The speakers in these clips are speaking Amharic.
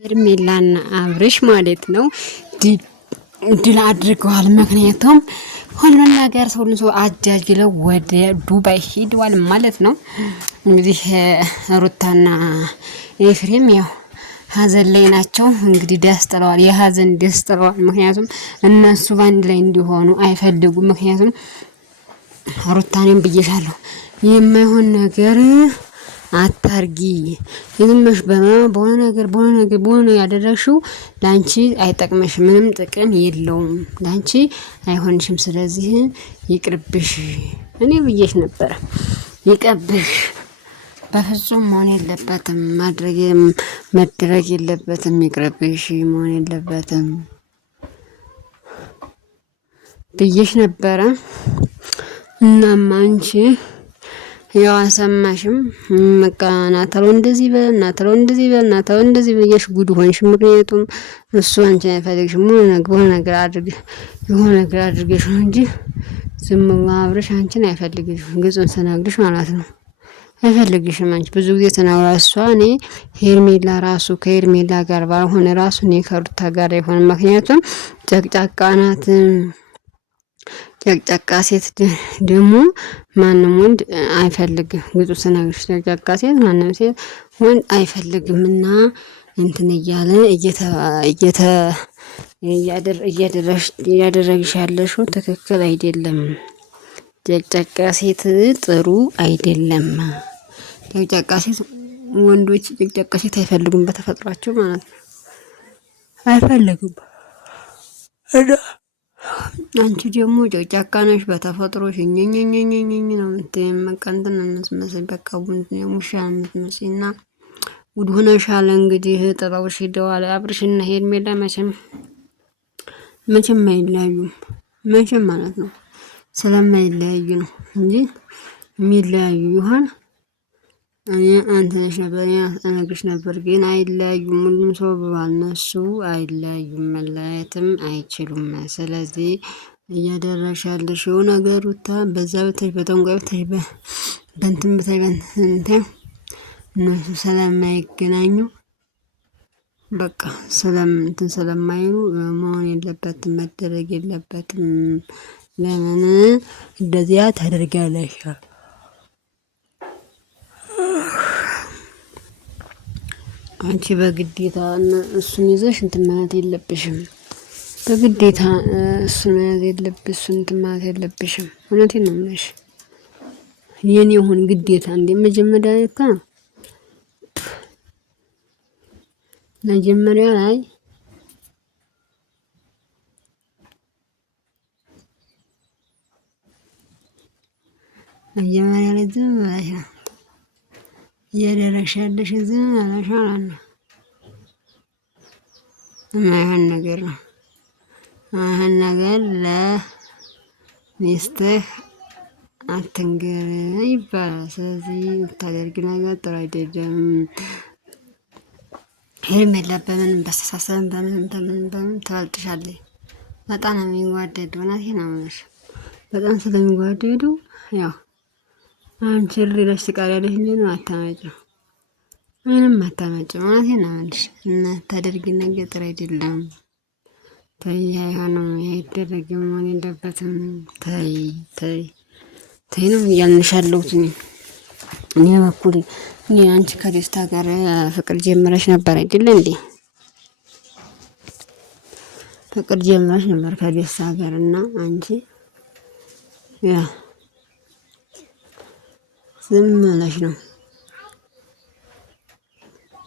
ሄርሜላና አብርሽ ማለት ነው ድል አድርገዋል። ምክንያቱም ሁሉን ነገር ሰው አጃጅለው ወደ ዱባይ ሄደዋል ማለት ነው። እንግዲህ ሩታና ኤፍሬም ያው ሀዘን ላይ ናቸው። እንግዲህ ደስ ጥለዋል፣ የሀዘን ደስ ጥለዋል። ምክንያቱም እነሱ ባንድ ላይ እንዲሆኑ አይፈልጉም። ምክንያቱም ሩታኔም ብዬሻለሁ የማይሆን ነገር አታርጊ የዝመሽ በሆነ ነገር ያደረግሽው ላንቺ አይጠቅመሽም፣ ምንም ጥቅም የለውም፣ ላንቺ አይሆንሽም። ስለዚህ ይቅርብሽ። እኔ ብዬሽ ነበር ይቅርብሽ። በፍጹም መሆን የለበትም፣ መደረግ የለበትም። ይቅርብሽ፣ መሆን የለበትም ብዬሽ ነበረ። እናም አንቺ ያው አልሰማሽም። በቃ ናተለው እንደዚህ በል ናተለው እንደዚህ በል ናተለው እንደዚህ ብዬሽ ጉድ ሆንሽ። ምክንያቱም እሱ አንቺን አይፈልግሽም። የሆነ ነገር አድርገሽ ነው እንጂ ዝም ብሎ አብረሽ አንቺን አይፈልግሽም። ግጹን ስነግርሽ ማለት ነው አይፈልግሽም። አንቺ ብዙ ጊዜ ተናግራ እሷ እኔ ሄርሜላ ራሱ ከሄርሜላ ጋር ባልሆነ ራሱ እኔ ከሩታ ጋር አይሆንም። ምክንያቱም ጨቅጫቃ ናት። ጨቅጫቃ ሴት ደግሞ ማንም ወንድ አይፈልግም። ግጡ ስነግርሽ ጨቅጫቃ ሴት ማንም ሴት ወንድ አይፈልግምና እንትን እያለ እያደረግሽ ያለሽው ትክክል አይደለም። ጨቅጫቃ ሴት ጥሩ አይደለም። ጨቅጫቃ ሴት ወንዶች ጨቅጫቃ ሴት አይፈልጉም በተፈጥሯቸው ማለት ነው። አይፈልጉም። አንቺ ደግሞ ጨቅጫቃ ነሽ በተፈጥሮሽ። እኝኝኝኝኝ ነው የምትይኝ። በቃ እንትን የምትመስል በቃ ውሻ የምትመስል እና ጉድ ሆነሻል። እንግዲህ ጥለውሽ ሄደዋል። አብርሽና ሄርሜላ መቼም አይለያዩም። መቼም ማለት ነው ስለማይለያዩ ነው እንጂ የሚለያዩ ይሆን አንተ ነሽ ነበር እነግርሽ ነበር። ግን አይለያዩም። ሁሉም ሰው ብሏል። እነሱ አይለያዩም፣ መለያየትም አይችሉም። ስለዚህ እያደረግሽ ያለሽው ነገር ሩታ በዛ በተሽ በጠንቋይ በተሽ በእንትን በተሽ በእንትን እነሱ ስለማይገናኙ በቃ እንትን ስለማይሉ መሆን የለበትም፣ መደረግ የለበትም። ለምን እንደዚያ ታደርጊያለሽ? አንቺ በግዴታ እሱን ይዘሽ እንትን ማለት የለብሽም። በግዴታ እሱን መያዝ የለብሽ፣ እሱን እንትን ማለት የለብሽም። እውነቴን ነው የምልሽ። የኔ ይሁን ግዴታ እንደ መጀመሪያ እኮ መጀመሪያ ላይ ዝም ብለሽ ነው እያደረግሽ ያለሽ። ዝም ብለሽ ማለት ነው የማይሆን ነገር ነው። ይህን ነገር ለሚስትህ አትንገር ይባላል። ስለዚህ የምታደርጊ ነገር ጥሩ አይደለም። ሄርሜላ በምንም በስተሳሰብም በምን ትበልጥሻለች። በጣም ነው የሚዋደዱ። እውነቴን ነው የምልሽ። በጣም ስለሚዋደዱ ያው አንቺ ሌሎች ትቀሪያለሽ እንጂ ነው አታመጭም፣ ምንም አታመጭም። እውነቴን ነው የምልሽ። እና ታደርጊ ነገር ጥሩ አይደለም። ተይ፣ አይሆንም፣ አይደረግም፣ መሆን የለበትም። ተይ ነው እያልንሽ ያለሁት እኔ በኩል። አንቺ ከደስታ ጋር ፍቅር ጀምረሽ ነበር አይደለ እንዴ? ፍቅር ጀምረሽ ነበር ከደስታ ጋር እና አንቺ ያ ዝም ብለሽ ነው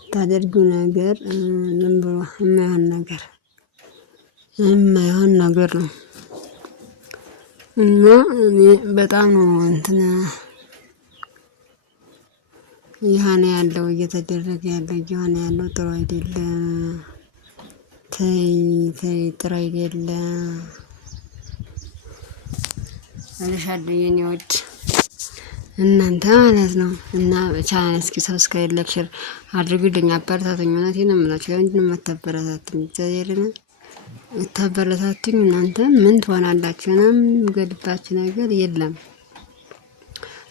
ታደርጊው ነገር ዝም ብሎ የማይሆን ነገር ነው እና እኔ በጣም ነው እንትን ይሄን ያለው እየተደረገ ያለው ጥሩ አይደለም። ተይ ጥሩ አይደለም እልሻለሁ የኔ ወድ እናንተ ማለት ነው። እና ቻናል እስኪ ሰብስክራይብ ላይክ ሼር አድርጉልኝ፣ አበረታቱኝ። እውነቴን ነው የምላችሁ። ለምንድን ነው የምታበረታቱኝ? እግዚአብሔርን የምታበረታቱኝ እናንተ ምን ትሆናላችሁ? ምንም የሚጎልባችሁ ነገር የለም።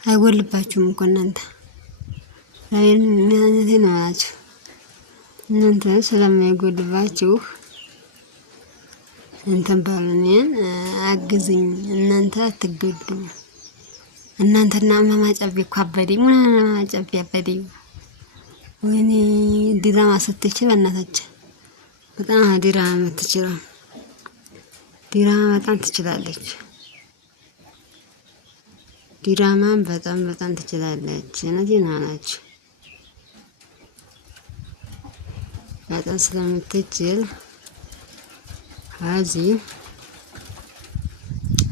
አይጎልባችሁም እኮ እናንተ እውነቴን ነው የምላችሁ። እናንተ ስለማይጎድባችሁ እንትን በሉ እኔን አግዙኝ። እናንተ አትጎዱም። እናንተና እማማ ጨቤ እኮ አበደኝ። እማማ ጨቤ አበደኝ። ወይኔ ዲራማ ስትችል በእናታችን በጣም ዲራማ የምትችለው ዲራማ በጣም ትችላለች። ዲራማን በጣም ትችላለች። እውነቴን ነው አላችሁ። በጣም ስለምትችል ከዚህ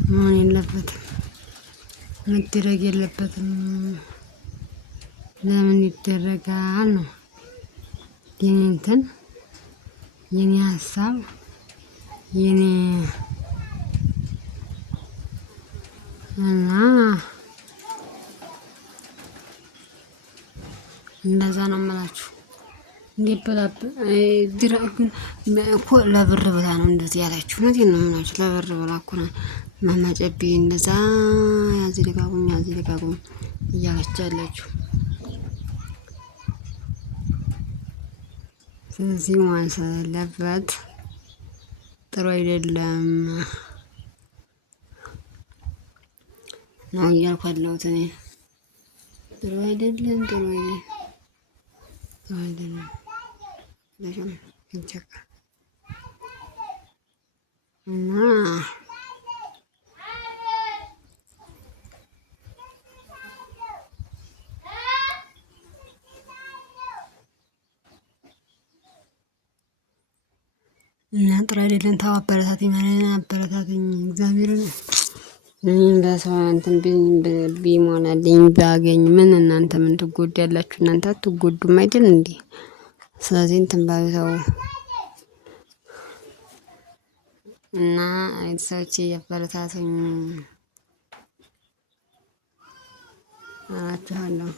መሆን የለበትም፣ መደረግ የለበትም። ለምን ይደረጋል ነው የኔ እንትን የኔ ሀሳብ የኔ እና እንደዛ ነው የምላችሁ። እንዴት ድራግን እኮ ለብር ብላ ነው እንደዚህ ያላችሁ። እውነቴን ነው የምላችሁ። ለብር ብላ እኮ ነው እማማ ጨቤ እንደዛ ያዝ ልቀቁኝ እያለች ያለችው። ስለዚህ መሆን ስለሌለበት ጥሩ አይደለም ነው እያልኩ ያለሁት እኔ። ጥሩ አይደለም እና ጥሩ አይደለም። ተው አበረታተኝ ማለት አበረታተኝ። እግዚአብሔርን በሰው እንትን ቢሞላልኝ ባገኝ ምን እናንተ ምን ትጎዳላችሁ? እናንተ አትጎዱም አይደል እንዴ? ስለዚህ እንትን ባይተው እና ቤተሰቦቼ አበረታቱኝ እላችኋለሁ።